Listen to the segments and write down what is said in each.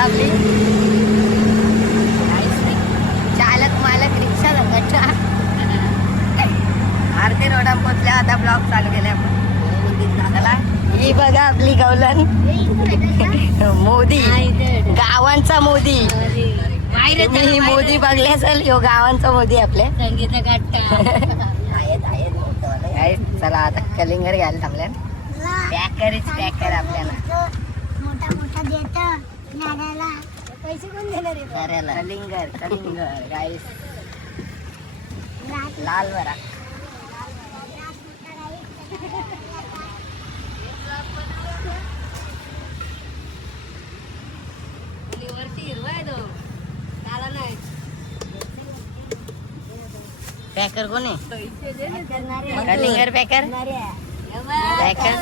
रिक्षा आपली चालक मालक रिक्षा संघटना आरती रोडा पोचल्या. आता ब्लॉग चालू केले आपण. ही बघा आपली गवलन मोदी, गावांचा मोदी. तुम्ही मोदी बघले असेल, यो गावांचा मोदी आपले. चला आता कलिंगर घ्यायला थांबल्या. पॅकरच पॅकर आपल्याला मोठा मोठा देत नाऱ्याला पैसे कोण देणार रे? नाऱ्याला कलिंगर कलिंगर गाईस लाल बरा. पॅकर कोण आहे? कलिंगर पॅकर पॅकर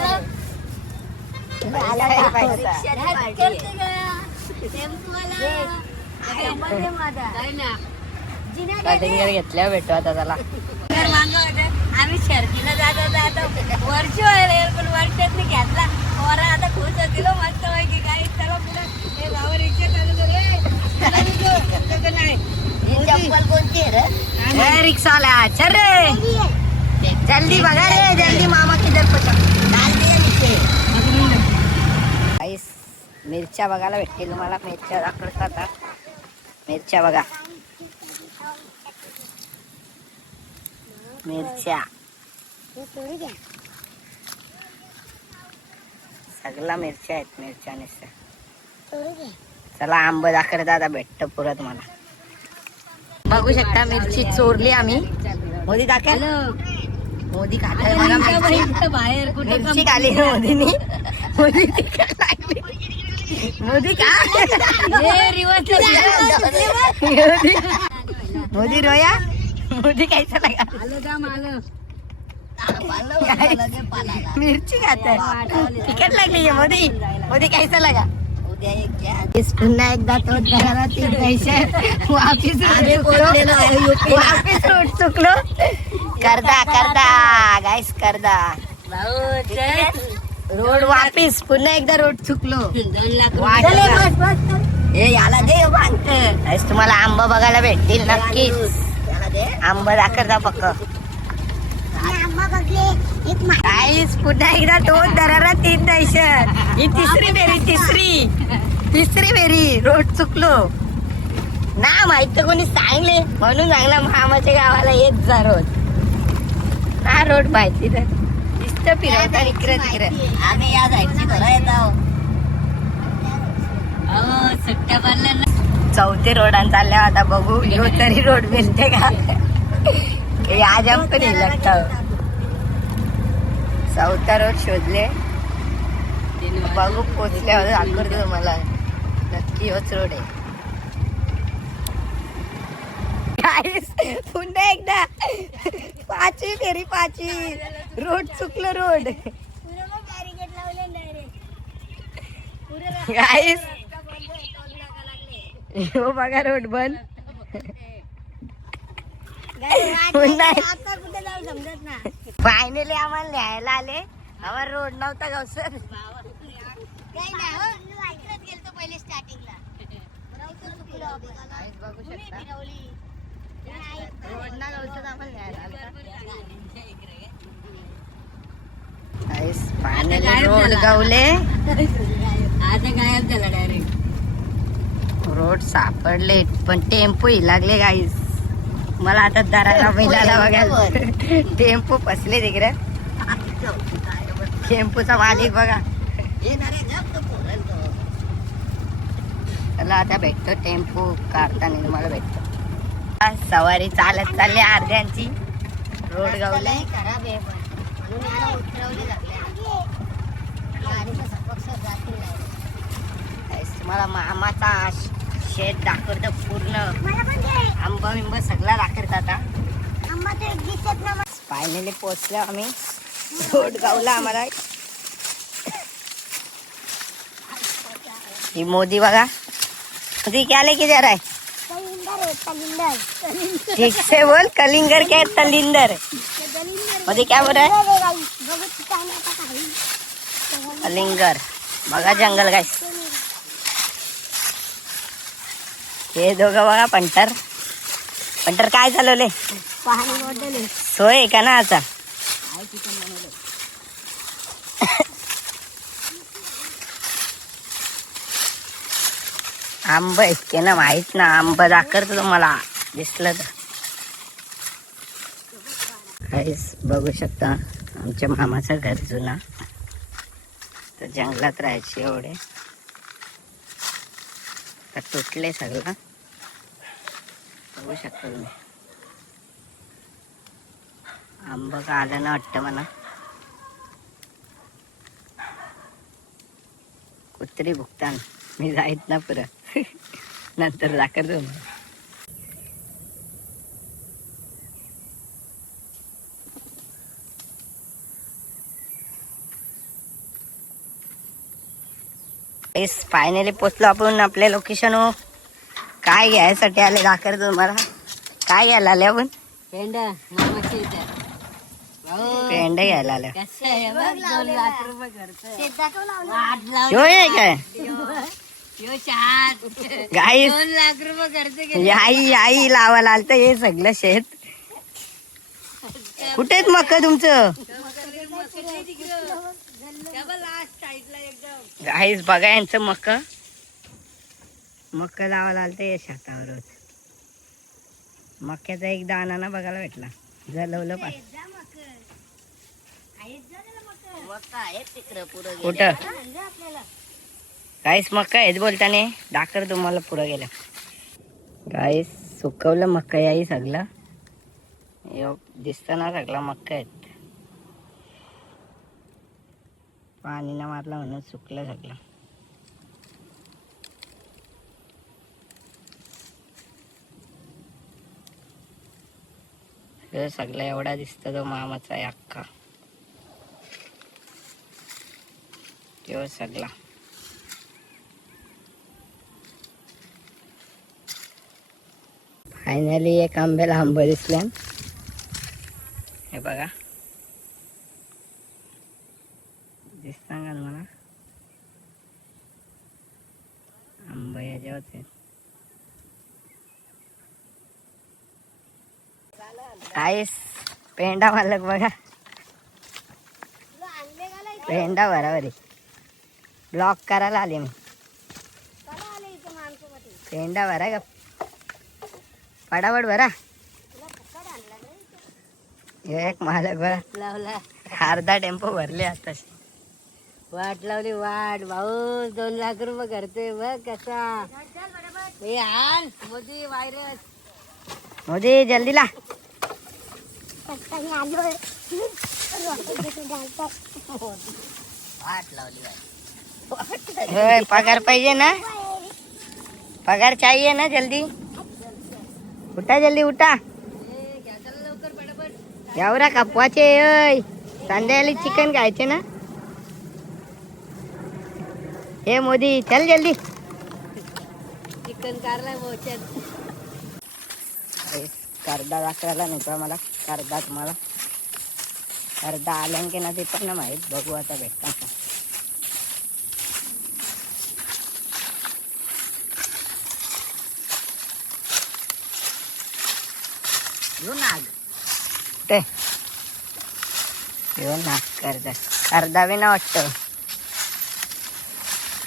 कलिंगर घेतल्या भेटू आता त्याला. आम्ही शर्दीला जाता वर्ष व्हायला पण वर्षात मी घेतला पोरा. आता खुश होतील मस्त पैकी. काही चला पुढे गावा रिक्षा चालू करे. रिक्षावाला चल रे जल्दी बघा रे जल्दी. मामा किधर आईस मिरच्या बघायला भेटतील तुम्हाला. मिरच्या दाखवतात. मिरच्या बघा मिरच्या सगळ्या मिरच्या आहेत. मिरच्या नुसत्या. चला आंब दाखवतात आता भेटत पुरं तुम्हाला. बघू शकता मिरची चोरली आम्ही. मोदी दाखल मोदी खाताय बाहेर मिरची खाली मोदीनी. मोदी तिखट लागली. मोदी का मोदी रोया. मोदी कैसा लगा? मिरची खाताय तिखट लागली आहे मोदी. मोदी कैसा लगा? पुन्हा एकदा तो वापिस रोड चुकलो. करदा करदा गाईस करदा रोड वापिस. पुन्हा एकदा रोड चुकलो. हे याला दे बांधत. तुम्हाला आंबा बघायला भेटतील नक्कीच. आंबा दाखवता पक्क. गाईस पुन्हा एकदा तो दरारा 3 दहशत. ही तिसरी फेरी तिसरी फेरी रोड चुकलो ना. माहित तर कोणी सांगले म्हणून सांगला मामाच्या गावाला येत जा रोज ना. रोड माहिती तर नुसतं फिरवता इकडे तिकडे. आम्ही या साईडची घरा येतो. सुट्ट्या पडल्या. 4थी रोडान चालल्या. आता बघू यो तरी रोड मिळते का. आज पण लागत 4था रोड शोधले. बघू पोचल्यावर दाखवतो तुम्हाला. नक्की होच रोड आहे. पुन्हा एकदा 5वी फेरी 5वी रोड चुकलो. रोड गाईस हो बघा रोड बंद. फायनली आम्हाला न्यायला आले. आम्हाला रोड नव्हता गावसर. पहिले स्टार्टिंगला बघू शकता रोड ना गावसर आम्हाला न्यायला आला. फायनली रोड गावले. आता गायब झाला डायरेक्ट. रोड सापडले पण टेम्पो ही लागले गाईस. मला आता दराला बैलाला बघायला. टेम्पो फसले तिकडे. टेम्पोचा मालिक बघा. चला आता भेटतो. टेम्पो काढताना तुम्हाला भेटतो. सवारी चालत चालली अर्ध्यांची. रोड गावले खराब आहे म्हणून उतरवली लागले. तुम्हाला मामाचा शेत दाखवतो पूर्ण. आंबा बिंबा सगळा दाखवत. आता फायनली पोचलो आम्ही. रोड गावला आम्हाला. ही मोदी बघा. मोदी क्या लेके जा रहा है? ठीक से बोल. कलिंगर क्या है? तलिंदर. मोदी क्या बोल रहा है? कलिंगर बघा जंगल गाइस. हे दोघं बघा पंटर पंटर काय चालवले पाणी बॉटल सोय आहे का ना आता आंब इतके ना माहित ना आंब दाखवतो तुम्हाला दिसलं तर काहीच बघू शकता आमच्या मामाचं घर जुना तर जंगलात राहायचे एवढे तर तुटले सगळं बघू शकता तुम्ही आंब का आलं ना वाटतं मला कुत्री भुकतान मी जाईत ना परत नंतर दाखवतो फायनली पोचलो आपण आपल्या लोकेशन काय घ्यायसाठी आले दाखवतो तुम्हाला काय घ्यायला आले आपण पेंडा मामाची इथे. भाऊ, पेंडे घ्यायला आले कसं आहे बघ, 2 लाख रुपये खर्च. वाट लावली. ह्यो आहे काय ह्यो शाद. गाईस 2 लाख रुपये खर्च केले. आई आई लावायला आलत हे सगळं शेत कुठेच मक तुमचं लास्ट साईडला एकदम गाईस बघा यांचं मक लावायला आलत हे शेतावरच मक्याचा एक दाणा ना बघायला भेटला जलवलं पण कुठं गाईस मक्का हेच बोलताने डाकर तुम्हाला पुढं गेलं गाईस सुकवलं मक्का याही सगळं दिसत ना सगळा मक्का आहेत पाणी ना मारला म्हणून सुकलं सगळं सगळं एवढा दिसतो तो मामाचा आहे अख्खा तो सगळा फायनली एक आंब्याला आंबा दिसल्या हे बघा दिसता का मला आंबा याच्यावरच आहे काहीच पेंडा मालक बघा पेंडा बरोबर ब्लॉक करायला आले मी पेंडा भरा का फटाफट भरा एक मालक भरा लावला अर्धा टेम्पो भरले आता वाट लावली वाट भाऊ 2 लाख रुपये करते बघ कसा हे आण मोदी व्हायरस मोदी जल्दी ला वाट लावली होय, पगार पाहिजे ना पगार चाहिए ना जल्दी उठा जल्दी उठा लवकर पटापट एवढा कापवाचे अय संध्याकाळी चिकन खायचे ना हे मोदी चल जल्दी चिकन कारला मोच्यात कर्दा दाखवायला नको मला कर्दा तुम्हाला कर्दा आलं की ना ते पण ना माहीत बघू आता भेटता का नाग ते नाग कर्दा कर्दा बी ना वाटतं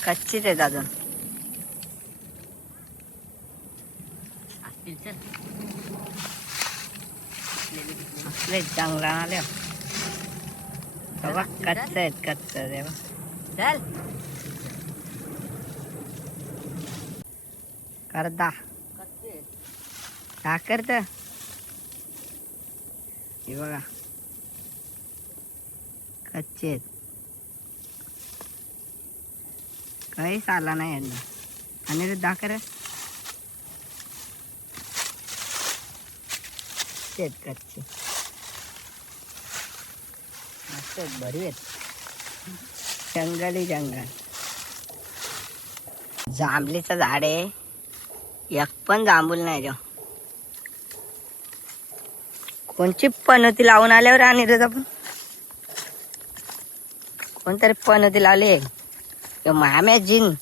कच्चीच आहेत अजून आपले चांगला आले बघा कच्च आहेत कच्च देवा चल कर्दा का करत हे बघा कच्चे आहेत काहीच आला नाही यांना आणि दाखर आहेत कच्चे मस्त आहेत भरी आहेत जंगली जंगल जांभलीचं झाड आहे एक पण जांभूल नाही जो कोणची पनोती लावून आल्यावर आणि आपण कोणतरी पनोती लावली माम्या जिन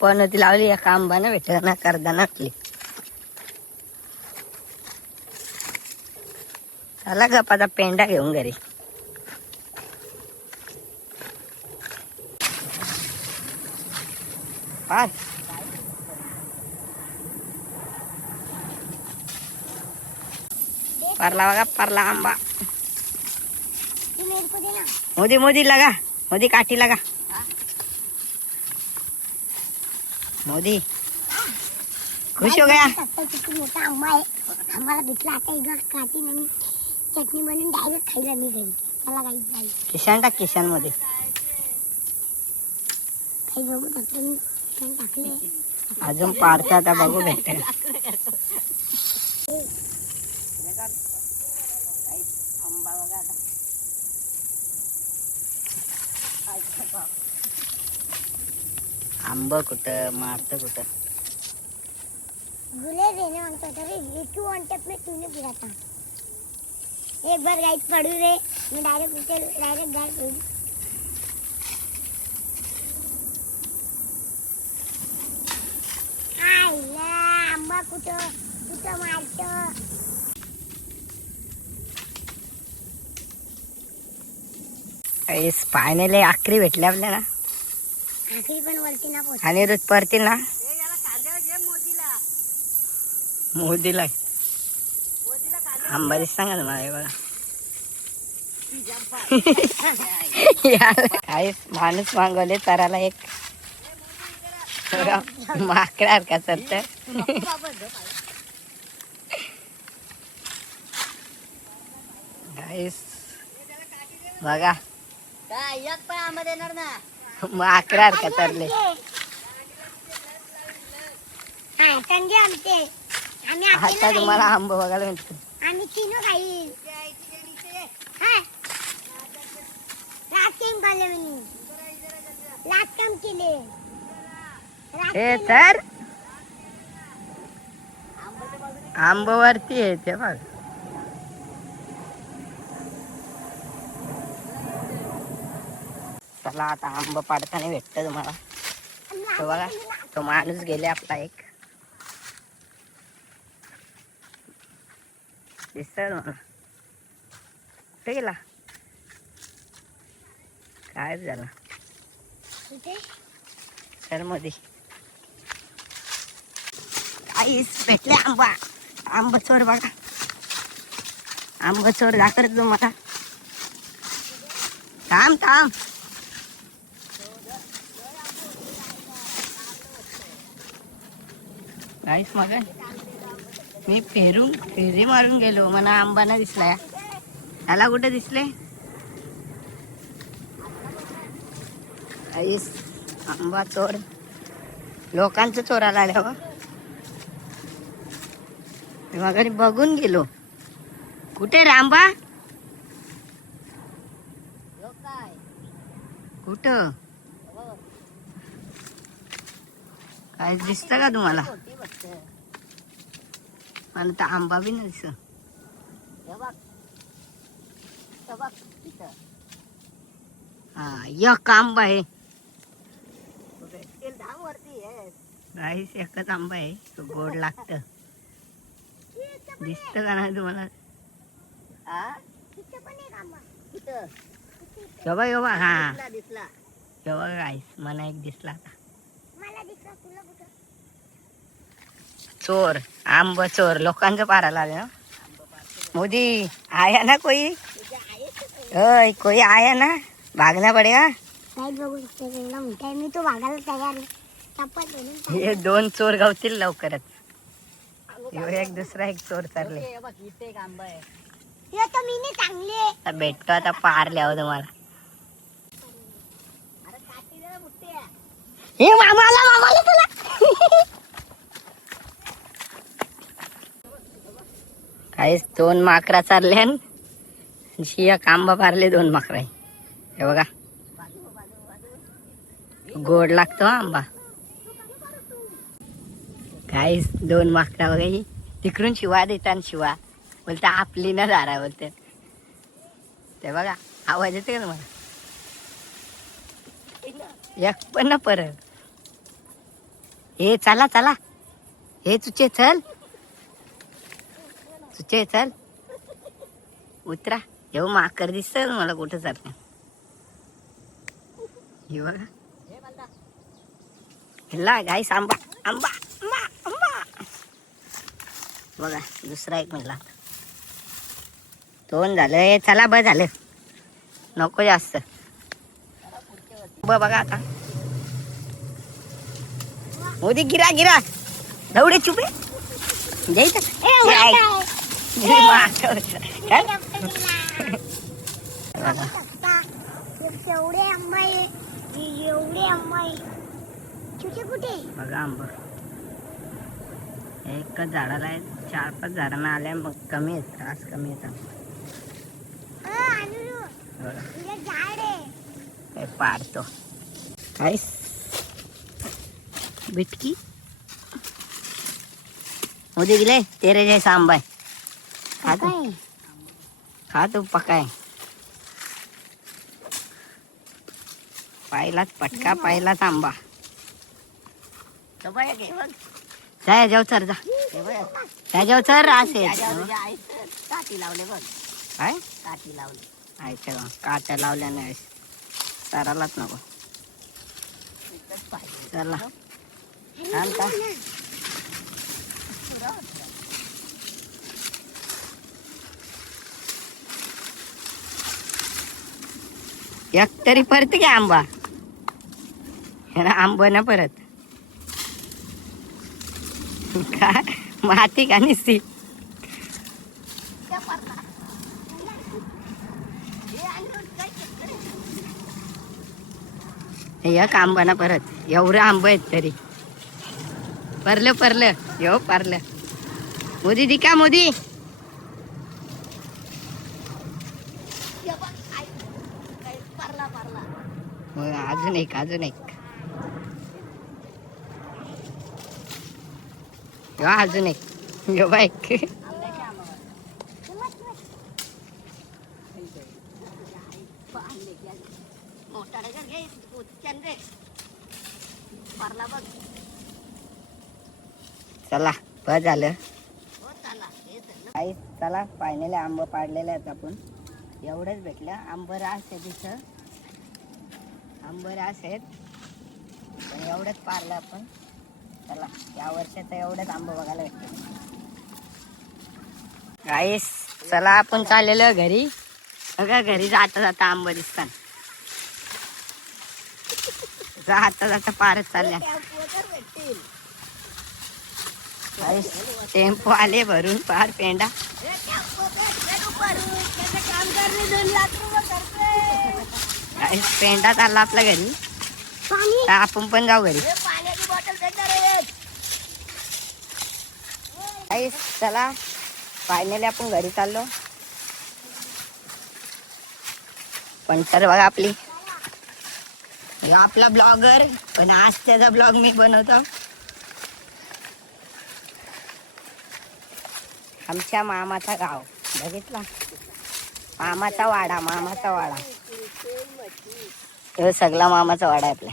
पनोती लावली एका आंबानं भेटत ना करदा नटली चला गप आता पेंडा घेऊन घरी. पाच परला बघा, परला आंबा. मोदी मोदी लगा, मोदी काठी लगा. मोदी खुश हो गया. किती मोठा आंबा आहे आम्हाला भेटला. आता एक काठी आणि चटणी बनवून डायरेक्ट खायला मी घरी. मला काही जाईल किशान टाक, किशान मध्ये. काही बघू टाकले मी किशान टाकले. अजून पारता आता बघू भेटते का. आंब कुठं मारत कुठं. गुले देने मांगतो तरी रिक्यू वांटत मी तूने गिराता. एक बार गाइड पडू रे मी डायरेक्ट गाइड पडू. आईला आंबा कुठं कुठं मारतं. फायनली आखरी भेटली आपल्याला. आखरी पण वरती ना पोहोच. आणि रोज परतील ना मोदीला. आंबा दिसता का तुम्हाला? हे बघा काही माणूस मागवले चराला एक माकडा का सरत. बघा माकडा का तरले. हा टंगे आमचे आम्ही आता तुम्हाला आंबा बघायला भेटतो. आम्ही तीन खाईल. हा लास्ट टाइम खाल्ले मी. लास्ट टाइम केले. हे तर आंबावरती आहे ते बघ. चला आता आंबा पाडताना भेटत तुम्हाला. तो बघा तो माणूस गेले आपला एक. दिसतोय मला. कुठे गेला काय झालं. सर मध्ये काहीच भेटले आंबा. आंबा चोर बघा. आंबा चोर दाखवत तुम्हाला. थांब थांब. काहीच मग मी फेरी मारून गेलो. मला आंबा नाही दिसला. त्याला कुठे दिसले. काहीच आंबा चोर. लोकांचं चोराला आल्यावर घरी बघून गेलो. कुठे रे आंबा. कुठं काय दिसत का तुम्हाला? मला तर आंबा बी नाही दिसत. हा एक आंबा आहे. काहीच एकच आंबा आहे. तो गोड लागत. दिसत का नाही तुम्हाला? योबा योबा हा योबा काहीच मला एक दिसला. चोर आंबा चोर लोकांचं पारायला आले ना. मोदी आया ना कोई. ओय कोई आया ना. भागना पडेगा. गाईड बघू शकते मी तो भागायला तयार आहे. चप्पल घालून हे दोन चोर गावतील लवकरच. एक दुसरा एक चोर चालले. हे तर मी नाही चांगले. आता भेटतो आता पारल्यावर तुम्हाला. हे मामाला तुला. काहीच दोन माकरा चालले. एक आंबा पारले. दोन माकरा. हे बघा गोड लागतो आंबा. काहीच दोन माकरा बघा. ही तिकडून शिवा देतात. शिवा बोलते आपली ना दारा बोलते. ते बघा आवाज येते का तुम्हाला? एक पण ना परत. हे चला चला. हे तुझे चल. तुझे चल. उतरा. येऊ माकर दिसत मला कुठं जात नाही. हे बघा हिला गाईस आंबा आंबा आंबा आंबा. बघा दुसरा एक मिळाला. 2 झालं. चला बस झालं नको जास्त. बघा आता मोदी गिरा गिरा दौडे चुपे जायचं. एवढे आंबा आहे एवढे आंबा आहे. छोटे कुठे बघा आंबा एकच झाडाला आहे. 4-5 झाडांना आल्या मग कमी आहेत. त्रास कमी येतात. झाड आहे पाडतो काय बिटकी मोदी गेले. तेरे जैसा आंबा आहे. खा तू पकाय. पहिलाच पटका पहिलाच आंबा. जाय चर जा त्याच्यावर चर असे काठी लावले बघ. काय काठी लावली आयच्या काट्या लावल्या नाही. सरालाच नको. चला का एक तरी परत घ्या आंबा. आंबा ना परत काय माती का निसती. एक आंबा ना परत. एवढं आंबा आहेत तरी परलं येऊ परलं. मोदी दिका मोदी. अजून एक अजून एक अजून एक एक चला बस झालं. चला फायनली आंबा पाडलेले आहेत आपण. एवढंच भेटलं. आंबरास आहे तिथं. आंबरास आहेत पण एवढंच पारलं आपण. चला या वर्षाचं एवढंच आंबा बघायला भेटतं. गाईस चला आपण चाललेलो घरी. बघा घरी जाता जाता आंबा दिसतात. जाता जाता पारच चालल्या. टेम्पो आले भरून पार पेंडा. पेंडा चालला आपल्या घरी. आपण पण जाऊ घरी. चला फायनली आपण घरी चाललो. पण तर बघा आपली आपला ब्लॉगर. पण आज त्याचा ब्लॉग मी बनवतो. आमच्या मामाचा गाव बघितला. मामाचा वाडा तो सगळा मामाचा वाडा आहे आपला.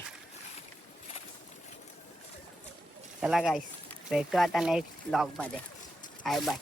चला गाईस भेटू आता नेक्स्ट ब्लॉग मध्ये. Bye bye.